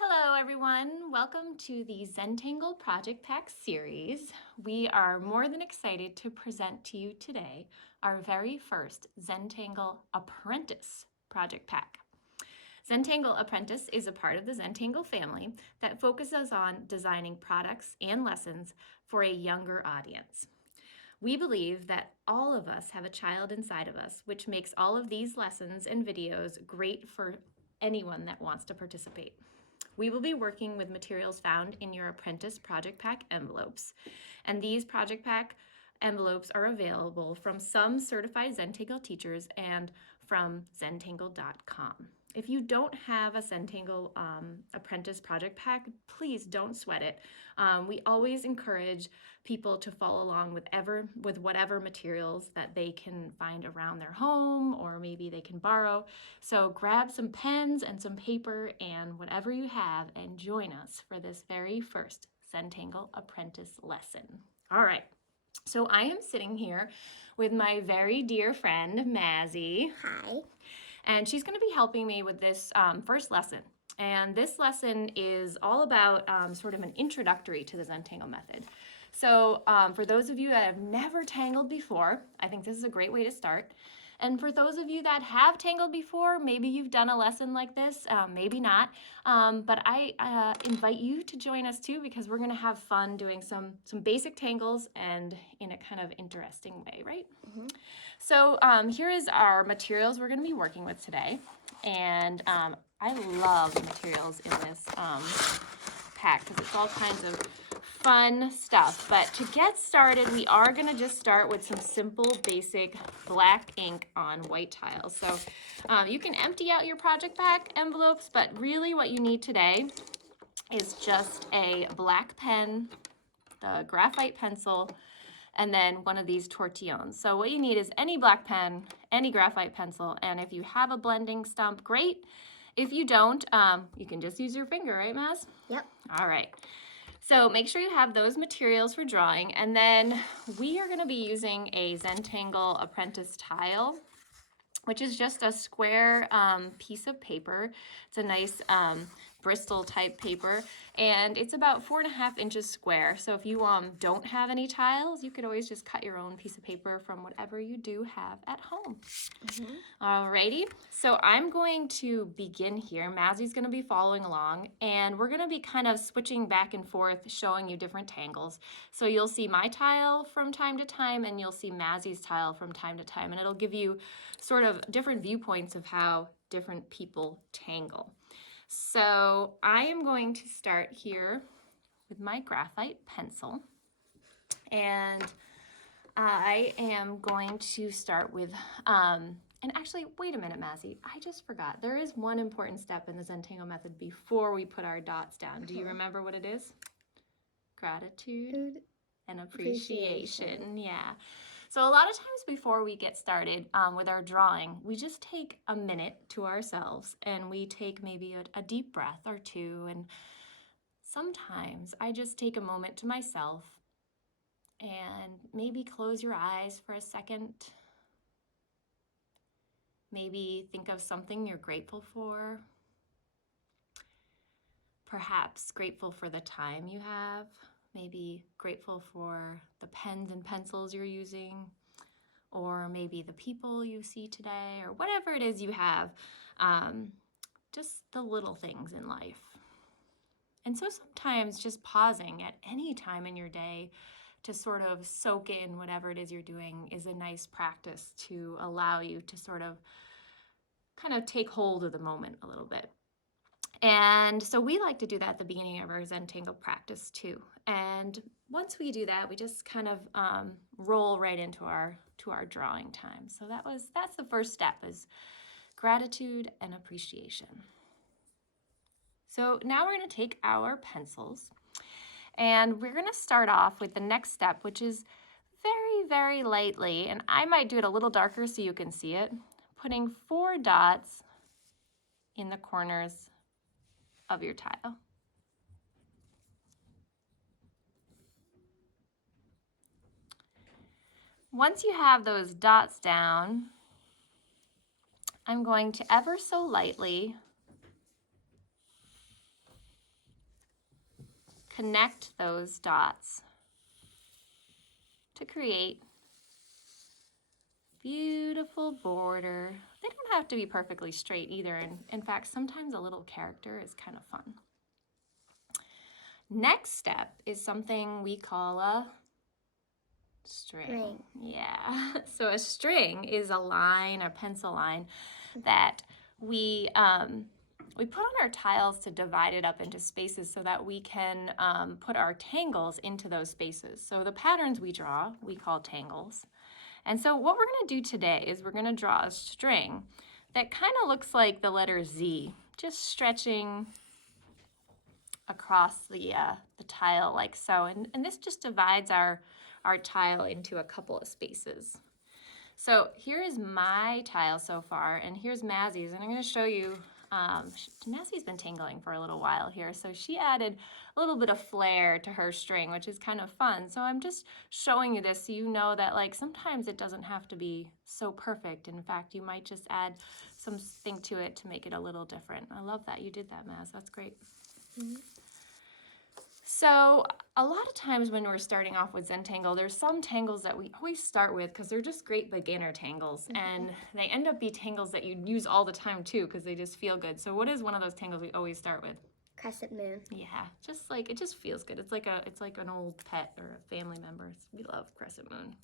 Hello everyone, welcome to the Zentangle Project Pack series. We are more than excited to present to you today our very first Zentangle Apprentice Project Pack. Zentangle Apprentice is a part of the Zentangle family that focuses on designing products and lessons for a younger audience. We believe that all of us have a child inside of us, which makes all of these lessons and videos great for anyone that wants to participate. We will be working with materials found in your Apprentice Project Pack envelopes, and these Project Pack envelopes are available from some certified Zentangle teachers and from Zentangle.com. If you don't have a Zentangle Apprentice Project Pack, please don't sweat it. We always encourage people to follow along with whatever materials that they can find around their home or maybe they can borrow. So grab some pens and some paper and whatever you have and join us for this very first Zentangle Apprentice lesson. All right. So I am sitting here with my very dear friend, Mazzy. Hi. And she's going to be helping me with this first lesson. And this lesson is all about sort of an introductory to the Zentangle method. So for those of you that have never tangled before, I think this is a great way to start. And for those of you that have tangled before, maybe you've done a lesson like this, maybe not. But I invite you to join us too because we're going to have fun doing some basic tangles and in a kind of interesting way, right? Mm-hmm. So here is our materials we're going to be working with today. And I love the materials in this pack because it's all kinds of fun stuff. But to get started, we are going to just start with some simple, basic black ink on white tiles. So you can empty out your project pack envelopes, but really what you need today is just a black pen, the graphite pencil, and then one of these tortillones. So what you need is any black pen, any graphite pencil, and if you have a blending stump, great. If you don't, you can just use your finger, right, Maz? Yep. All right. So make sure you have those materials for drawing, and then we are going to be using a Zentangle Apprentice tile, which is just a square piece of paper. It's a nice Bristol type paper, and it's about 4.5 inches square. So if you don't have any tiles, you could always just cut your own piece of paper from whatever you do have at home. Mm-hmm. Alrighty, so I'm going to begin here. Mazzy's going to be following along, and we're going to be kind of switching back and forth, showing you different tangles. So you'll see my tile from time to time, and you'll see Mazzy's tile from time to time, and it'll give you sort of different viewpoints of how different people tangle. So I am going to start here with my graphite pencil, and I am going to start with, and actually, wait a minute, Mazzy, I just forgot. There is one important step in the Zentangle method before we put our dots down. Do you remember what it is? Gratitude and appreciation. Yeah. So a lot of times before we get started with our drawing, we just take a minute to ourselves and we take maybe a deep breath or two. And sometimes I just take a moment to myself and maybe close your eyes for a second. Maybe think of something you're grateful for. Perhaps grateful for the time you have. Maybe grateful for the pens and pencils you're using, or maybe the people you see today, or whatever it is you have, just the little things in life. And so sometimes just pausing at any time in your day to sort of soak in whatever it is you're doing is a nice practice to allow you to sort of kind of take hold of the moment a little bit. And so we like to do that at the beginning of our Zentangle practice too. And once we do that, we just kind of roll right into our drawing time. So that's the first step, is gratitude and appreciation. So now we're going to take our pencils and we're going to start off with the next step, which is very, very lightly, and I might do it a little darker so you can see it, putting 4 dots in the corners of your tile. Once you have those dots down, I'm going to ever so lightly connect those dots to create beautiful border. They don't have to be perfectly straight either, and in fact, sometimes a little character is kind of fun. Next step is something we call a string. Yeah, so a string is a line, a pencil line that we put on our tiles to divide it up into spaces so that we can put our tangles into those spaces. So the patterns we draw, we call tangles. And so what we're going to do today is we're going to draw a string that kind of looks like the letter Z, just stretching across the tile like so. And this just divides our tile into a couple of spaces. So here is my tile so far, and here's Mazzy's, and I'm going to show you. Mazzy's been tangling for a little while here, so she added a little bit of flair to her string, which is kind of fun. So I'm just showing you this so you know that like sometimes it doesn't have to be so perfect. In fact, you might just add something to it to make it a little different. I love that you did that, Maz. That's great. Mm-hmm. So a lot of times when we're starting off with Zentangle, there's some tangles that we always start with because they're just great beginner tangles, and they end up being tangles that you use all the time too because they just feel good. So what is one of those tangles we always start with? Crescent moon. Yeah, just like it just feels good. It's like an old pet or a family member. We love crescent moon.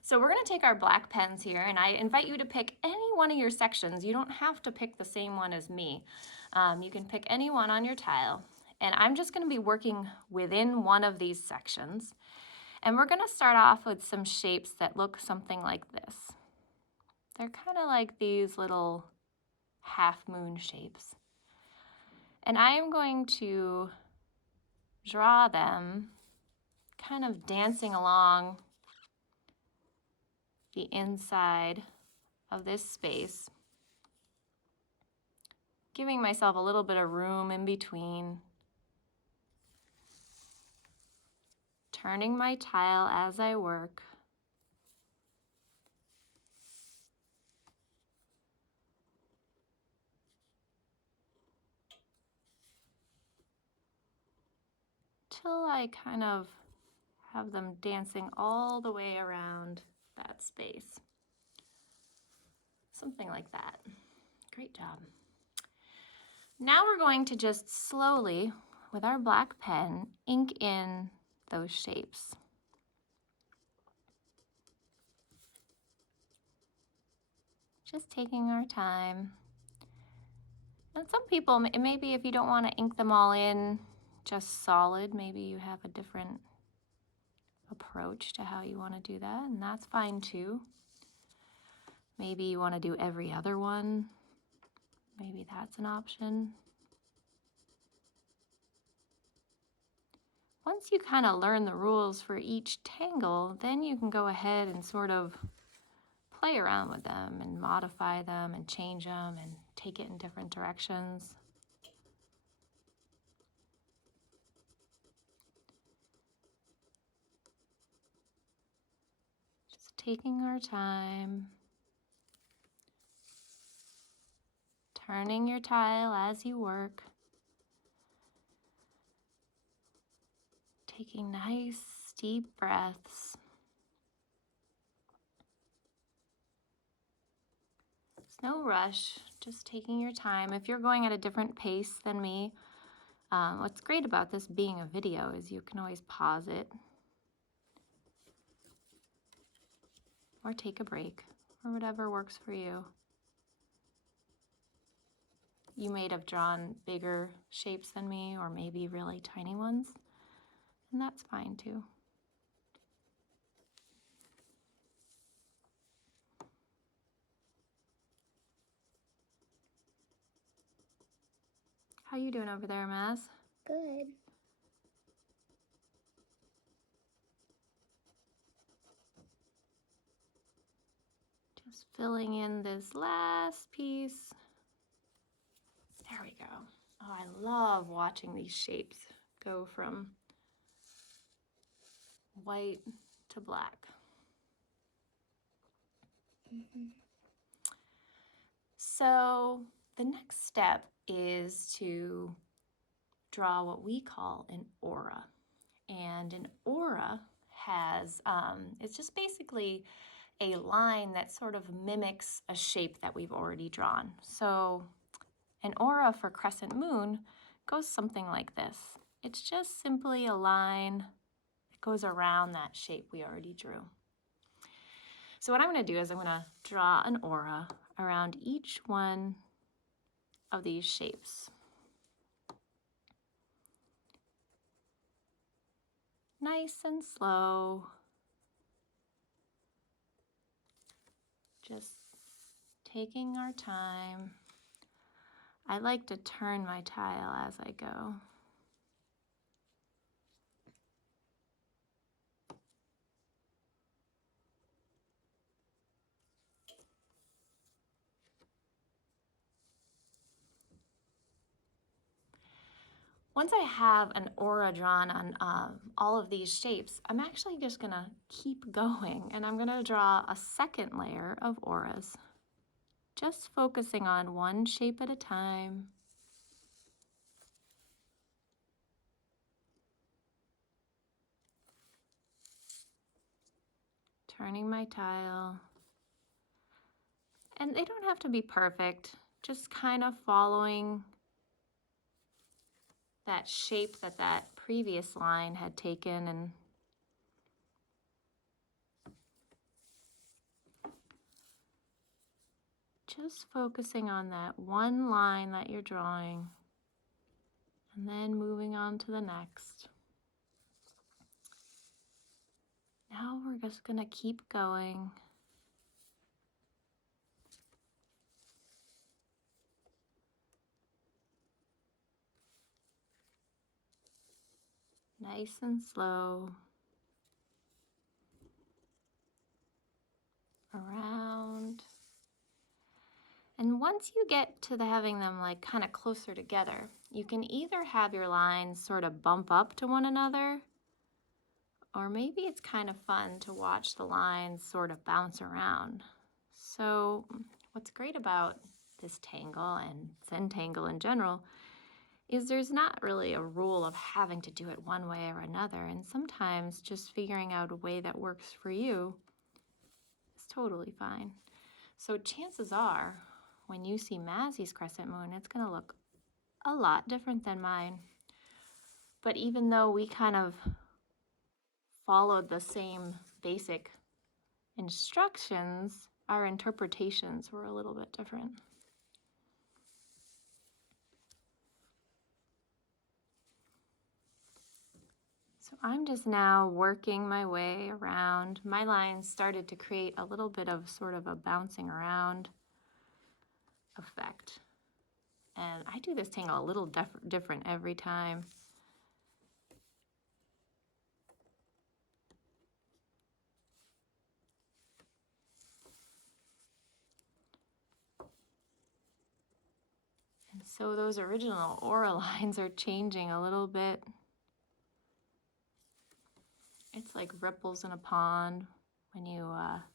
So we're going to take our black pens here, and I invite you to pick any one of your sections. You don't have to pick the same one as me. You can pick any one on your tile. And I'm just going to be working within one of these sections. And we're going to start off with some shapes that look something like this. They're kind of like these little half moon shapes. And I am going to draw them kind of dancing along the inside of this space, giving myself a little bit of room in between. Turning my tile as I work. Till I kind of have them dancing all the way around that space. Something like that. Great job. Now we're going to just slowly, with our black pen, ink in those shapes. Just taking our time. And some people, maybe if you don't want to ink them all in just solid, maybe you have a different approach to how you want to do that, and that's fine too. Maybe you want to do every other one. Maybe that's an option. Once you kind of learn the rules for each tangle, then you can go ahead and sort of play around with them and modify them and change them and take it in different directions. Just taking our time. Turning your tile as you work. Taking nice, deep breaths. There's no rush, just taking your time. If you're going at a different pace than me, what's great about this being a video is you can always pause it or take a break or whatever works for you. You may have drawn bigger shapes than me or maybe really tiny ones, and that's fine too. How you doing over there, Maz? Good. Just filling in this last piece. There we go. Oh, I love watching these shapes go from white to black. So the next step is to draw what we call an aura. And an aura has, it's just basically a line that sort of mimics a shape that we've already drawn. So an aura for crescent moon goes something like this. It's just simply a line that goes around that shape we already drew. So what I'm going to do is I'm going to draw an aura around each one of these shapes. Nice and slow. Just taking our time. I like to turn my tile as I go. Once I have an aura drawn on all of these shapes, I'm actually just gonna keep going and I'm gonna draw a second layer of auras, just focusing on one shape at a time. Turning my tile. And they don't have to be perfect, just kind of following that shape that that previous line had taken, and just focusing on that one line that you're drawing and then moving on to the next. Now we're just gonna keep going. Nice and slow. Around. And once you get to having them like kind of closer together, you can either have your lines sort of bump up to one another, or maybe it's kind of fun to watch the lines sort of bounce around. So what's great about this tangle and Zentangle in general is there's not really a rule of having to do it one way or another, and sometimes just figuring out a way that works for you is totally fine. So chances are, when you see Mazzy's crescent moon, it's going to look a lot different than mine. But even though we kind of followed the same basic instructions, our interpretations were a little bit different. So I'm just now working my way around. My lines started to create a little bit of sort of a bouncing around effect. And I do this tangle a little different every time. And so those original aura lines are changing a little bit. It's like ripples in a pond when you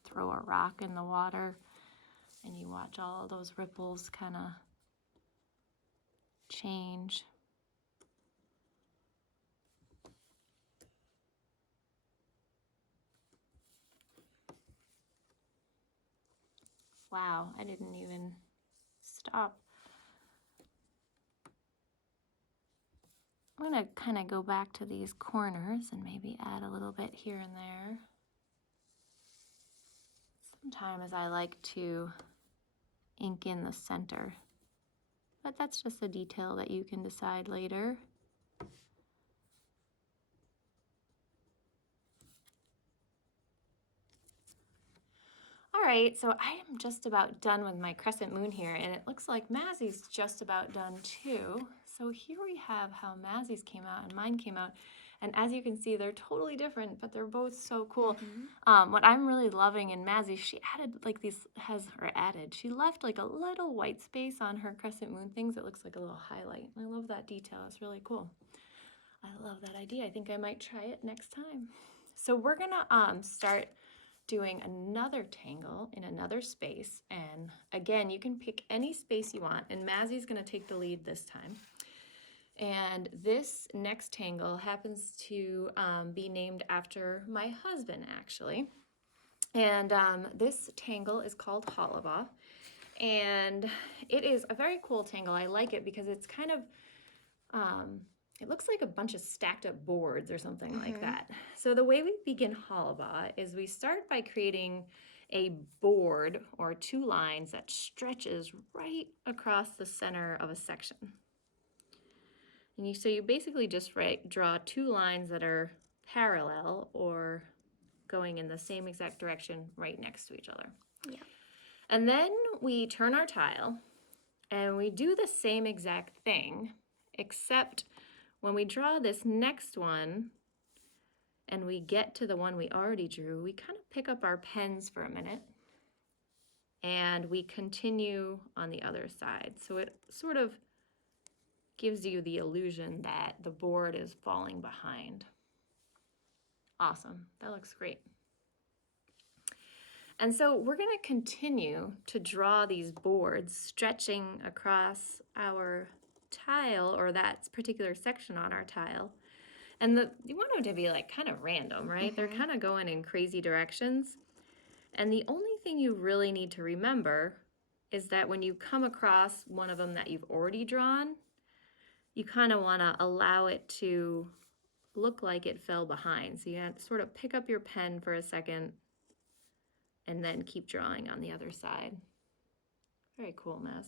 throw a rock in the water and you watch all those ripples kind of change. Wow, I didn't even stop. I'm going to kind of go back to these corners and maybe add a little bit here and there. Sometimes I like to ink in the center, but that's just a detail that you can decide later. All right, so I am just about done with my crescent moon here, and it looks like Mazzy's just about done too. So here we have how Mazzy's came out and mine came out. And as you can see, they're totally different, but they're both so cool. What I'm really loving in Mazzy, she added like she left like a little white space on her crescent moon things. It looks like a little highlight. I love that detail, it's really cool. I love that idea. I think I might try it next time. So we're gonna start doing another tangle in another space, and again you can pick any space you want, and Mazzy's going to take the lead this time. And this next tangle happens to be named after my husband, actually. And this tangle is called Halava. And it is a very cool tangle. I like it because it's kind of, it looks like a bunch of stacked up boards or something like that. So the way we begin Halava is we start by creating a board or two lines that stretches right across the center of a section. And so you basically just draw two lines that are parallel or going in the same exact direction right next to each other. Yeah. And then we turn our tile and we do the same exact thing, except when we draw this next one and we get to the one we already drew, we kind of pick up our pens for a minute and we continue on the other side. So it sort of gives you the illusion that the board is falling behind. Awesome, that looks great. And so we're going to continue to draw these boards stretching across our tile or that particular section on our tile. And you want them to be like kind of random, right? They're kind of going in crazy directions. And the only thing you really need to remember is that when you come across one of them that you've already drawn, you kind of want to allow it to look like it fell behind. So you have to sort of pick up your pen for a second and then keep drawing on the other side. Very cool, Maz.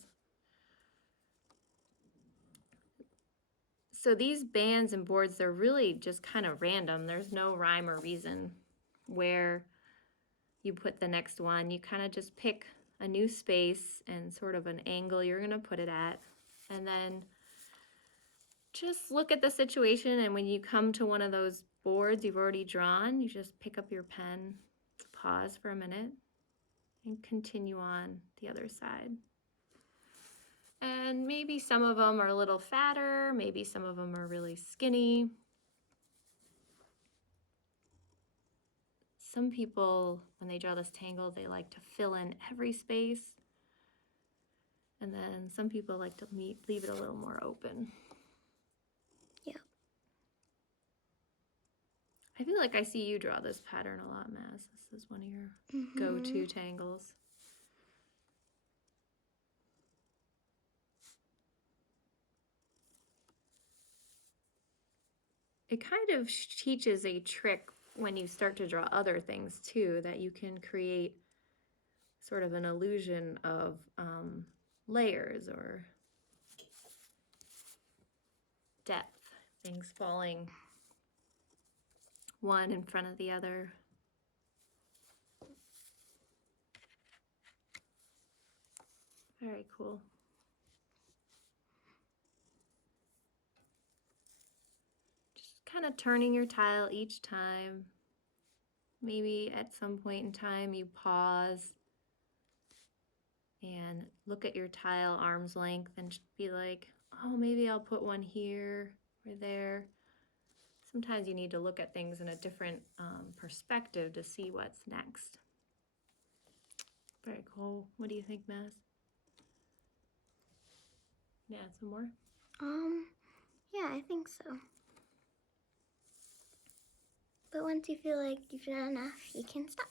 So these bands and boards, they're really just kind of random. There's no rhyme or reason where you put the next one. You kind of just pick a new space and sort of an angle you're going to put it at. And then just look at the situation, and when you come to one of those boards you've already drawn, you just pick up your pen, pause for a minute, and continue on the other side. And maybe some of them are a little fatter, maybe some of them are really skinny. Some people, when they draw this tangle, they like to fill in every space. And then some people like to leave it a little more open. Yeah. I feel like I see you draw this pattern a lot, Maz. This is one of your go-to tangles. It kind of teaches a trick when you start to draw other things too, that you can create sort of an illusion of layers or depth, things falling one in front of the other. Very cool. Just kind of turning your tile each time. Maybe at some point in time you pause and look at your tile arm's length and be like, oh, maybe I'll put one here or there. Sometimes you need to look at things in a different perspective to see what's next. Very cool. What do you think, Maz? Yeah, some more? Yeah, I think so. But once you feel like you've done enough, you can stop.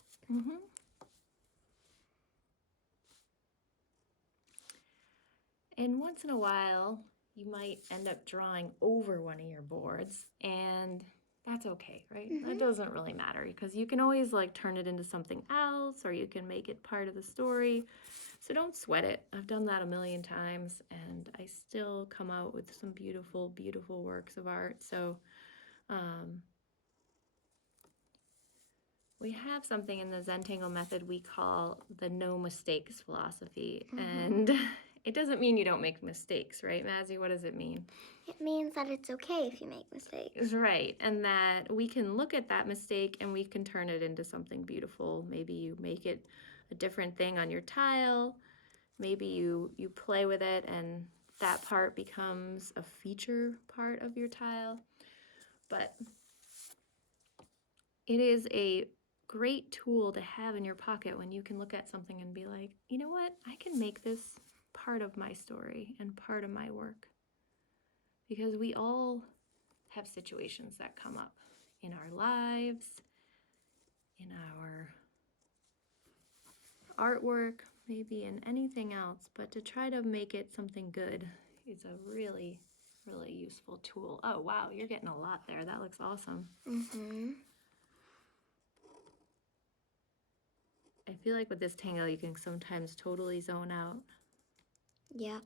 And once in a while, you might end up drawing over one of your boards, and that's okay, right? That doesn't really matter because you can always like turn it into something else, or you can make it part of the story. So don't sweat it. I've done that a million times, and I still come out with some beautiful, beautiful works of art. So we have something in the Zentangle method we call the no mistakes philosophy. And it doesn't mean you don't make mistakes, right, Mazzy? What does it mean? It means that it's okay if you make mistakes. Right, and that we can look at that mistake and we can turn it into something beautiful. Maybe you make it a different thing on your tile. Maybe you play with it and that part becomes a feature part of your tile. But it is a great tool to have in your pocket when you can look at something and be like, you know what, I can make this part of my story and part of my work. because we all have situations that come up in our lives, in our artwork, maybe in anything else, but to try to make it something good is a really, really useful tool. Oh, wow, you're getting a lot there. That looks awesome. Mm-hmm. I feel like with this tangle, you can sometimes totally zone out. Yep.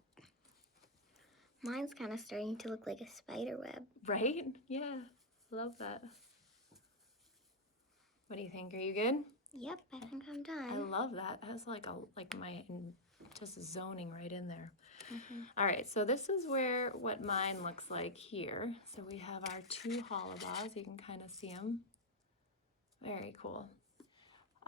Mine's kind of starting to look like a spider web. Right? Yeah, love that. What do you think? Are you good? Yep, I think I'm I done. love that. That's like my just zoning right in there. Mm-hmm. All right, so this is what mine looks like here. So we have our two hollabahs. You can kind of see them. Very cool.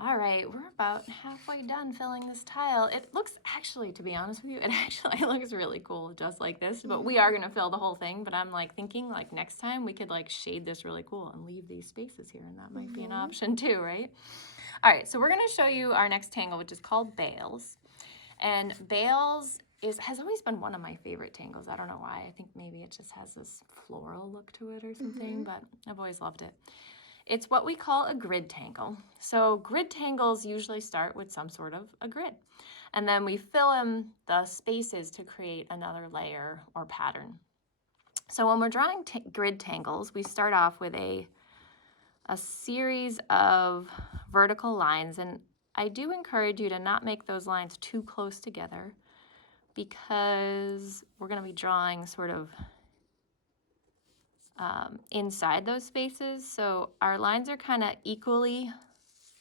All right, we're about halfway done filling this tile. It looks actually, to be honest with you, it actually looks really cool just like this, but we are gonna fill the whole thing, but I'm like thinking like next time we could like shade this really cool and leave these spaces here, and that might be an option too, right? All right, so we're gonna show you our next tangle, which is called Bales. And Bales has always been one of my favorite tangles. I don't know why. I think maybe it just has this floral look to it or something, but I've always loved it. It's what we call a grid tangle. So grid tangles usually start with some sort of a grid. And then we fill in the spaces to create another layer or pattern. So when we're drawing grid tangles, we start off with a series of vertical lines. And I do encourage you to not make those lines too close together because we're going to be drawing sort of inside those spaces. So our lines are kind of equally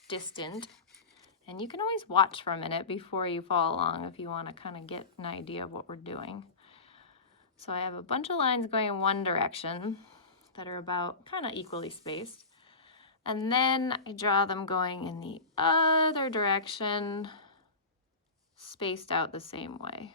distant, and you can always watch for a minute before you follow along if you want to kind of get an idea of what we're doing. So I have a bunch of lines going in one direction that are about kind of equally spaced, and then I draw them going in the other direction, spaced out the same way.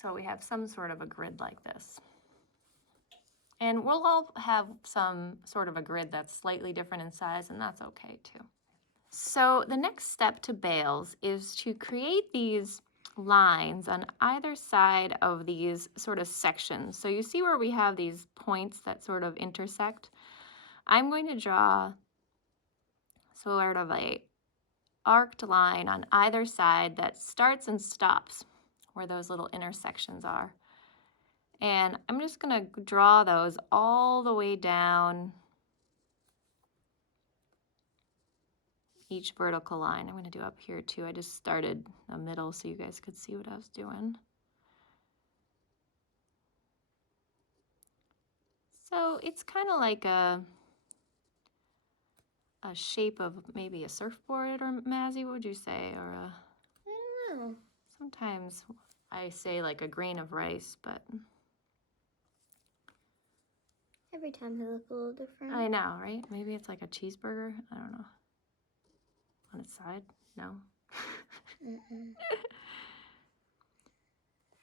So we have some sort of a grid like this. And we'll all have some sort of a grid that's slightly different in size, and that's okay too. So the next step to bales is to create these lines on either side of these sort of sections. So you see where we have these points that sort of intersect? I'm going to draw sort of a arced line on either side that starts and stops where those little intersections are. And I'm just going to draw those all the way down each vertical line. I'm going to do up here too. I just started the middle so you guys could see what I was doing. So it's kind of like a shape of maybe a surfboard, or Mazzy, what would you say? Or a, I don't know. sometimes I say like a grain of rice, but Every time they look a little different. I know, right? Maybe it's like a cheeseburger. I don't know. On its side? No.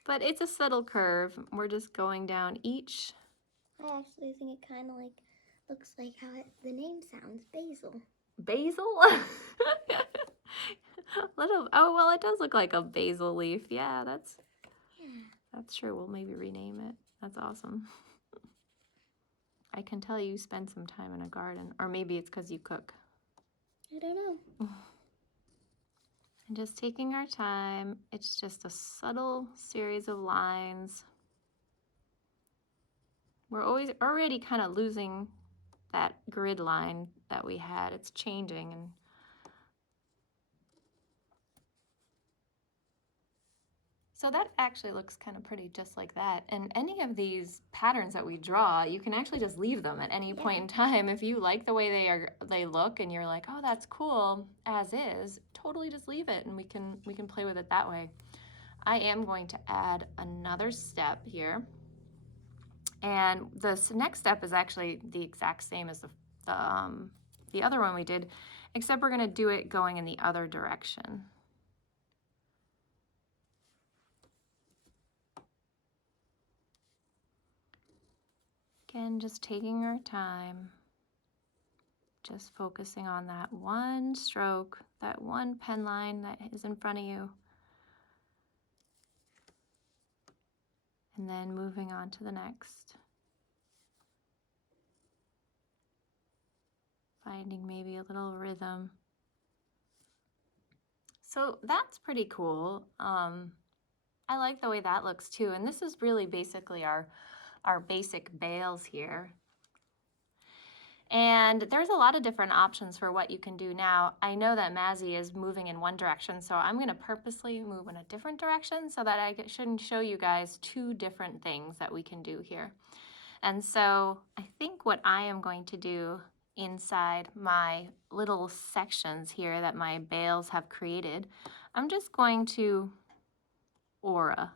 But it's a subtle curve. We're just going down each. I actually think it kind of like looks like how the name sounds, basil. Basil? Little, oh, well, it does look like a basil leaf. Yeah, that's true. We'll maybe rename it. That's awesome. I can tell you spend some time in a garden, or maybe it's because you cook. I don't know. And just taking our time. It's just a subtle series of lines. We're already kind of losing that grid line that we had. It's changing, and so that actually looks kind of pretty just like that. And any of these patterns that we draw, you can actually just leave them at any point in time. If you like the way they look and you're like, oh, that's cool as is, totally just leave it, and we can play with it that way. I am going to add another step here. And this next step is actually the exact same as the other one we did, except we're going to do it going in the other direction. Again, just taking our time, Just focusing on that one stroke, that one pen line that is in front of you. And then moving on to the next. Finding maybe a little rhythm. So that's pretty cool. I like the way that looks too. And this is really basically our basic bales here. And there's a lot of different options for what you can do now. I know that Mazzy is moving in one direction, so I'm going to purposely move in a different direction so that I shouldn't show you guys two different things that we can do here. And so I think what I am going to do inside my little sections here that my bales have created, I'm just going to aura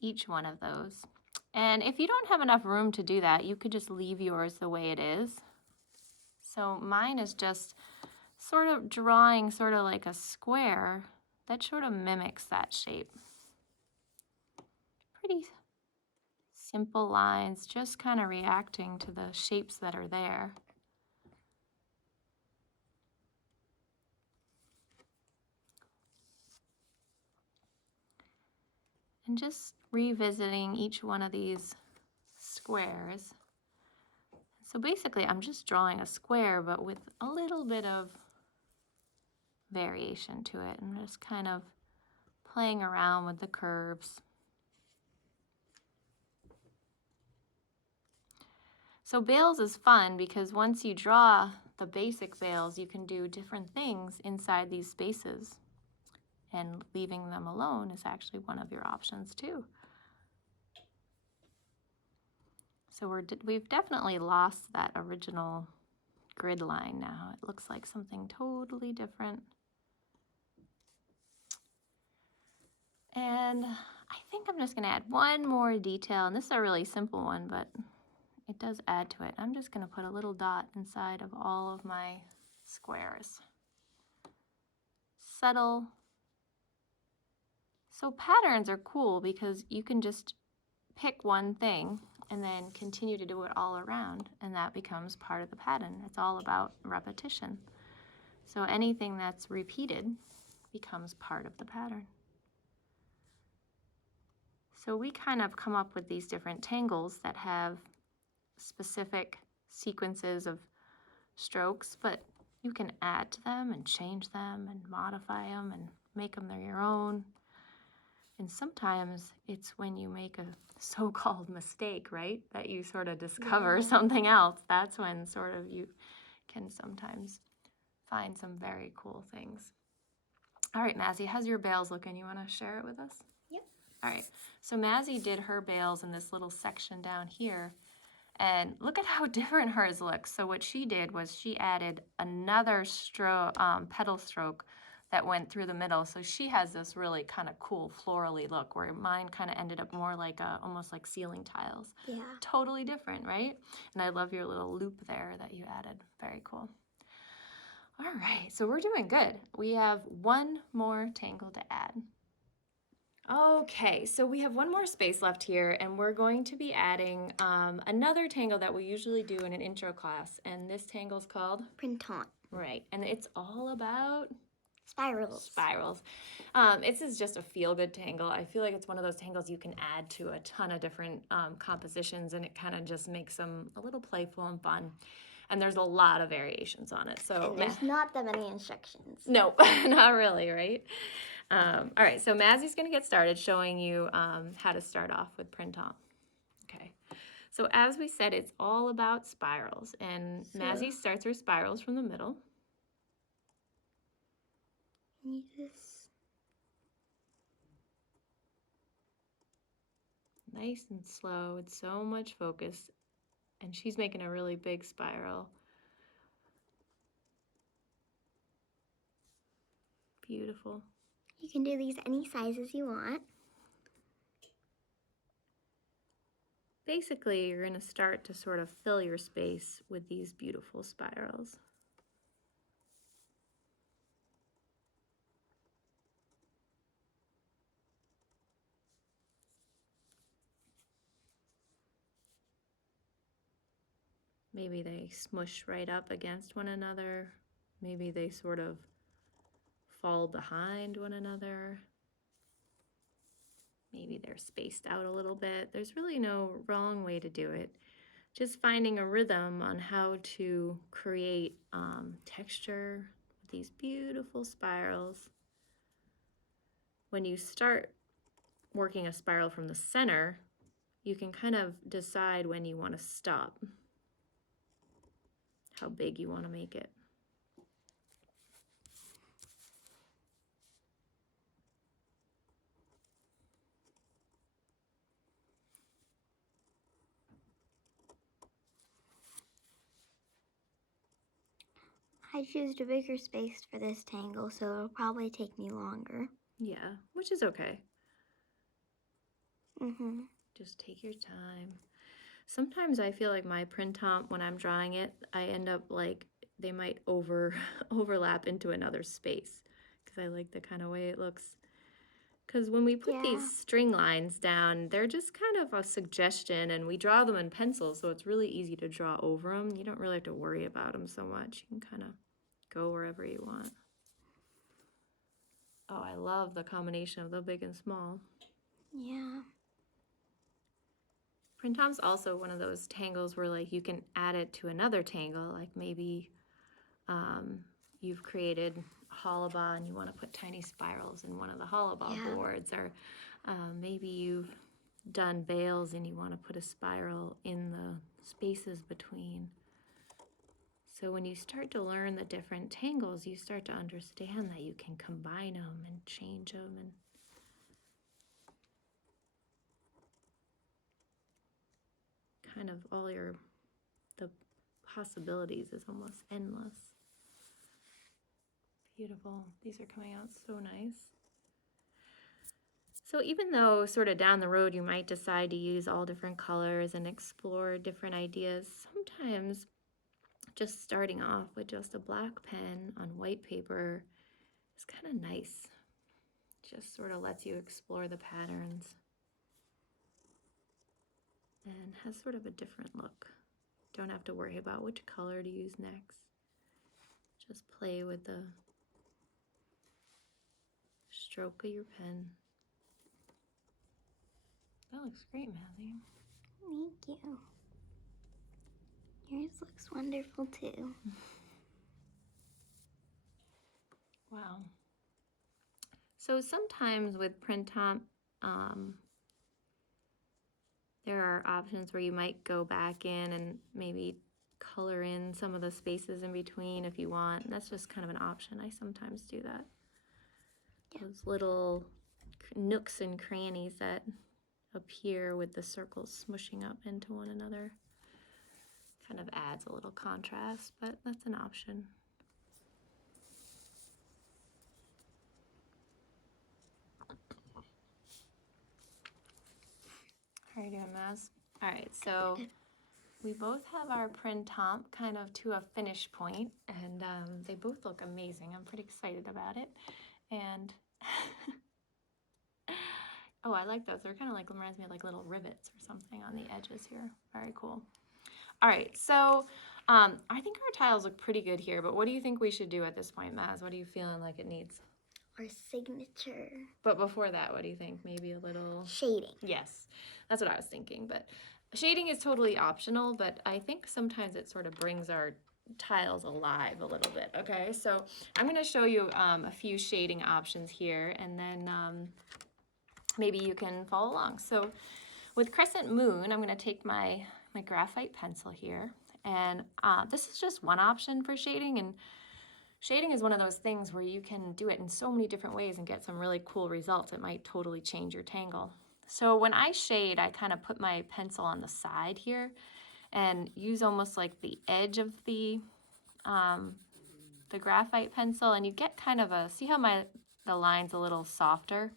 each one of those. And if you don't have enough room to do that, you could just leave yours the way it is. So mine is just sort of drawing sort of like a square that sort of mimics that shape. Pretty simple lines, just kind of reacting to the shapes that are there. And just revisiting each one of these squares. So basically I'm just drawing a square but with a little bit of variation to it and just kind of playing around with the curves. So bales is fun because once you draw the basic bales, you can do different things inside these spaces. And leaving them alone is actually one of your options too. So we've definitely lost that original grid line now. It looks like something totally different. And I think I'm just going to add one more detail, and this is a really simple one, but it does add to it. I'm just going to put a little dot inside of all of my squares. Subtle. So patterns are cool because you can just pick one thing and then continue to do it all around, and that becomes part of the pattern. It's all about repetition. So anything that's repeated becomes part of the pattern. So we kind of come up with these different tangles that have specific sequences of strokes, but you can add to them and change them and modify them and make them your own. And sometimes it's when you make a so-called mistake, right, that you sort of discover something else. That's when sort of you can sometimes find some very cool things. All right, Mazzy, how's your bales looking? You want to share it with us? Yep. All right, so Mazzy did her bales in this little section down here, and look at how different hers looks. So what she did was she added another petal stroke that went through the middle. So she has this really kind of cool florally look where mine kind of ended up more like almost like ceiling tiles. Yeah. Totally different, right? And I love your little loop there that you added. Very cool. All right, so we're doing good. We have one more tangle to add. Okay, so we have one more space left here, and we're going to be adding another tangle that we usually do in an intro class, and this tangle is called? Printemps. Right, and it's all about? Spirals. Spirals. This is just a feel-good tangle. I feel like it's one of those tangles you can add to a ton of different compositions, and it kind of just makes them a little playful and fun. And there's a lot of variations on it. So and there's not that many instructions. No, not really, right? All right, so Mazzy's going to get started showing you how to start off with Printemps. Okay, so as we said, it's all about spirals, and Mazzy starts her spirals from the middle. Nice and slow, with so much focus, and she's making a really big spiral. Beautiful. You can do these any sizes you want. Basically, you're going to start to sort of fill your space with these beautiful spirals. Maybe they smush right up against one another. Maybe they sort of fall behind one another. Maybe they're spaced out a little bit. There's really no wrong way to do it. Just finding a rhythm on how to create texture with these beautiful spirals. When you start working a spiral from the center, you can kind of decide when you want to stop, how big you want to make it. I chose a bigger space for this tangle, so it'll probably take me longer. Yeah, which is okay. Mm-hmm. Just take your time. Sometimes I feel like my printemps, when I'm drawing it, I end up like they might overlap into another space because I like the kind of way it looks. Because when we put these string lines down, they're just kind of a suggestion, and we draw them in pencil, so it's really easy to draw over them. You don't really have to worry about them so much. You can kind of go wherever you want. Oh, I love the combination of the big and small. Yeah. Printemps also one of those tangles where like you can add it to another tangle, like maybe you've created hollow ball and you want to put tiny spirals in one of the hollow ball boards, or maybe you've done bales and you want to put a spiral in the spaces between. So when you start to learn the different tangles, you start to understand that you can combine them and change them, and kind of the possibilities is almost endless. Beautiful. These are coming out so nice. So even though sort of down the road you might decide to use all different colors and explore different ideas, sometimes just starting off with just a black pen on white paper is kind of nice. Just sort of lets you explore the patterns and has sort of a different look. Don't have to worry about which color to use next. Just play with the stroke of your pen. That looks great, Mazzy. Thank you. Yours looks wonderful too. Wow. So sometimes with printemps, there are options where you might go back in and maybe color in some of the spaces in between if you want. And that's just kind of an option. I sometimes do that. Those little nooks and crannies that appear with the circles smushing up into one another kind of adds a little contrast, but that's an option. How are you doing, Maz? All right, so we both have our printemps kind of to a finish point, and they both look amazing. I'm pretty excited about it. And oh, I like those. They're kind of like, reminds me of like little rivets or something on the edges here. Very cool. All right, so I think our tiles look pretty good here, but what do you think we should do at this point, Maz? What are you feeling like it needs? Our signature. But before that, what do you think? Maybe a little shading. Yes, that's what I was thinking. But shading is totally optional, but I think sometimes it sort of brings our tiles alive a little bit. Okay, so I'm going to show you a few shading options here, and then maybe you can follow along. So with Crescent Moon, I'm going to take my graphite pencil here, and this is just one option for shading, and shading is one of those things where you can do it in so many different ways and get some really cool results. It might totally change your tangle. So when I shade, I kind of put my pencil on the side here and use almost like the edge of the graphite pencil, and you get kind of a, see how the line's a little softer?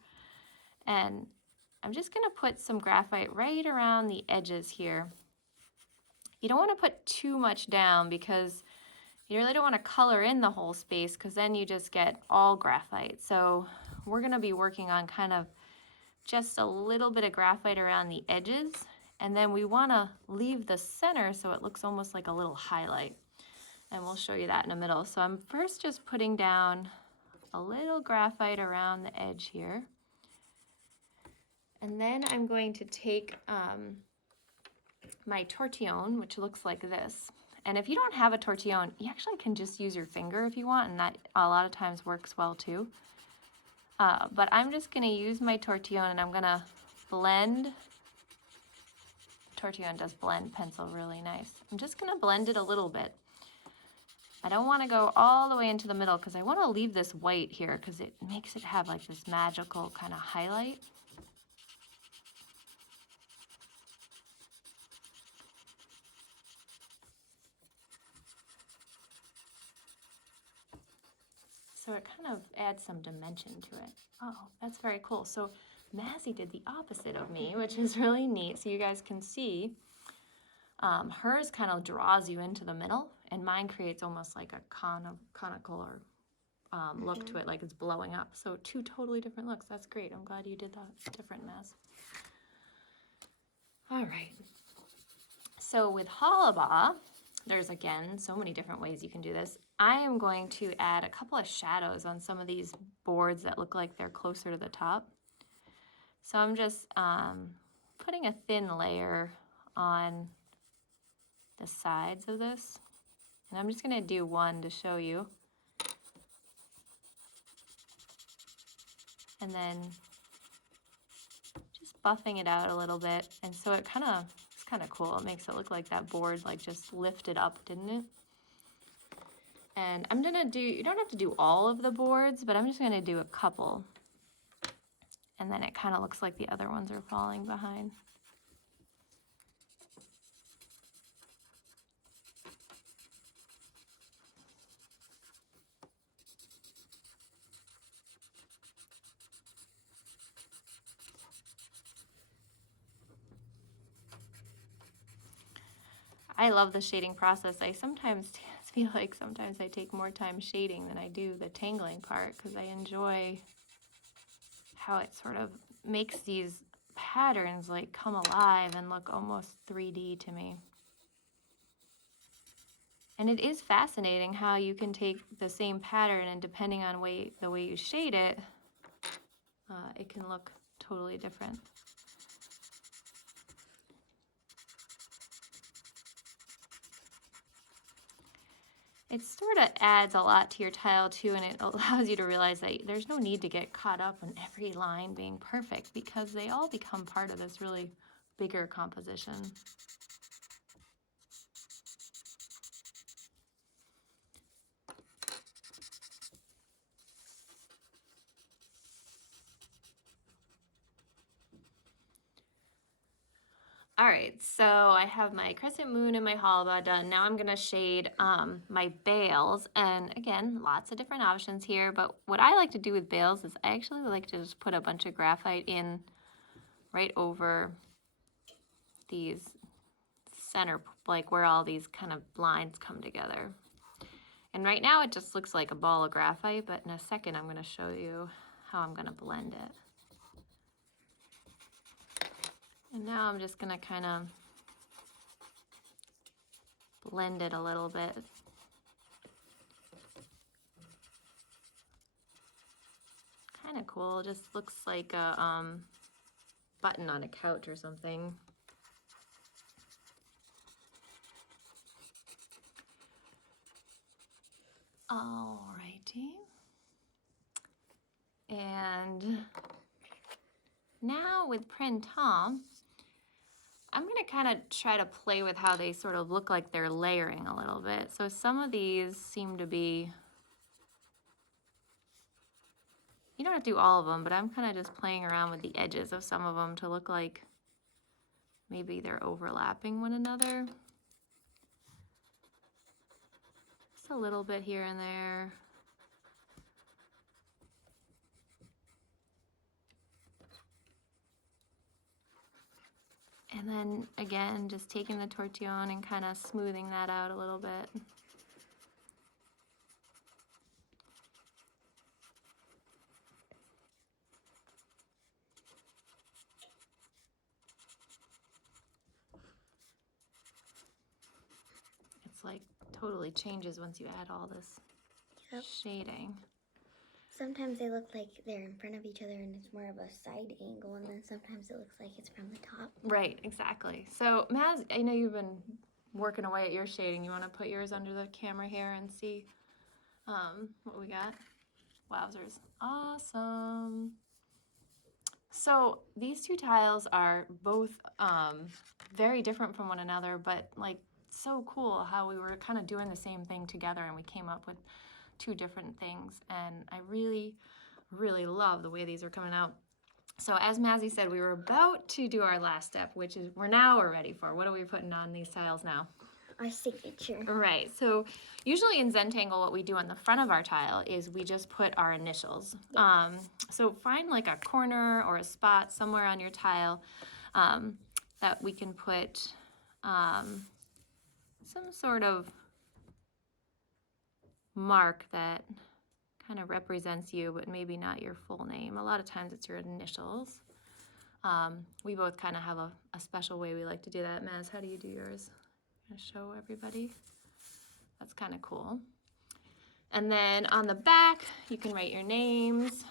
And I'm just gonna put some graphite right around the edges here. You don't wanna put too much down because you really don't want to color in the whole space, because then you just get all graphite. So we're going to be working on kind of just a little bit of graphite around the edges, And then we want to leave the center so it looks almost like a little highlight. And we'll show you that in a middle. So I'm first just putting down a little graphite around the edge here. And then I'm going to take my tortillon, which looks like this. And if you don't have a tortillon, you actually can just use your finger if you want, and that a lot of times works well too. But I'm just going to use my tortillon and I'm going to blend. Tortillon does blend pencil really nice. I'm just going to blend it a little bit. I don't want to go all the way into the middle because I want to leave this white here because it makes it have like this magical kind of highlight. So it kind of adds some dimension to it. Oh, that's very cool. So Mazzy did the opposite of me, which is really neat. So you guys can see hers kind of draws you into the middle, and mine creates almost like a conical or look to it, like it's blowing up. So two totally different looks. That's great. I'm glad you did that different, Maz. All right. So with Hollabah, there's again so many different ways you can do this. I am going to add a couple of shadows on some of these boards that look like they're closer to the top. So I'm just putting a thin layer on the sides of this. And I'm just going to do one to show you. And then just buffing it out a little bit. And so it's kind of cool. It makes it look like that board like just lifted up, didn't it? And I'm gonna do, you don't have to do all of the boards, but I'm just gonna do a couple. And then it kind of looks like the other ones are falling behind. I love the shading process. I sometimes feel like sometimes I take more time shading than I do the tangling part because I enjoy how it sort of makes these patterns like come alive and look almost 3D to me. And it is fascinating how you can take the same pattern and depending on the way you shade it, it can look totally different. It sort of adds a lot to your tile too, and it allows you to realize that there's no need to get caught up in every line being perfect because they all become part of this really bigger composition. All right, so I have my crescent moon and my Hollabah done. Now I'm gonna shade my bales, and again, lots of different options here, but what I like to do with bales is I actually like to just put a bunch of graphite in right over these center, like where all these kind of lines come together. And right now it just looks like a ball of graphite, but in a second I'm gonna show you how I'm gonna blend it. And now I'm just gonna kind of blend it a little bit. Kind of cool, just looks like a button on a couch or something. Alrighty. And now with Printemps, I'm going to kind of try to play with how they sort of look like they're layering a little bit. So some of these seem to be, you don't have to do all of them, but I'm kind of just playing around with the edges of some of them to look like maybe they're overlapping one another. Just a little bit here and there. And then again, just taking the tortillon and kind of smoothing that out a little bit. totally changes once you add all this Yep. shading. Sometimes they look like they're in front of each other and it's more of a side angle, and then sometimes it looks like it's from the top. Right, exactly. So, Maz, I know you've been working away at your shading. You want to put yours under the camera here and see what we got? Wowzers. Awesome. So these two tiles are both very different from one another, but like so cool how we were kind of doing the same thing together and we came up with two different things. And I really, really love the way these are coming out. So as Mazzy said, we were about to do our last step, which is we're ready for. What are we putting on these tiles now? Our signature. Right, so usually in Zentangle what we do on the front of our tile is we just put our initials. So find like a corner or a spot somewhere on your tile that we can put some sort of mark that kind of represents you, but maybe not your full name. A lot of times it's your initials. We both kind of have a special way we like to do that. Maz, how do you do yours? Gonna show everybody. That's kind of cool. And then on the back, you can write your names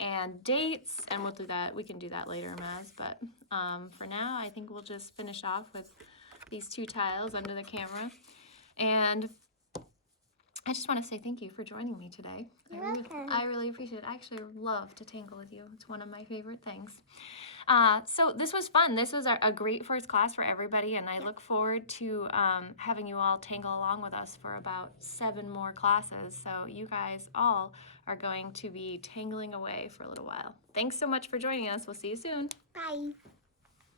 and dates, and we'll do that. We can do that later, Maz. But for now, I think we'll just finish off with these two tiles under the camera. And I just want to say thank you for joining me today. You're welcome. I really appreciate it. I actually love to tangle with you. It's one of my favorite things. So this was fun. This was a great first class for everybody, and I look forward to having you all tangle along with us for about 7 more classes. So you guys all are going to be tangling away for a little while. Thanks so much for joining us. We'll see you soon. Bye.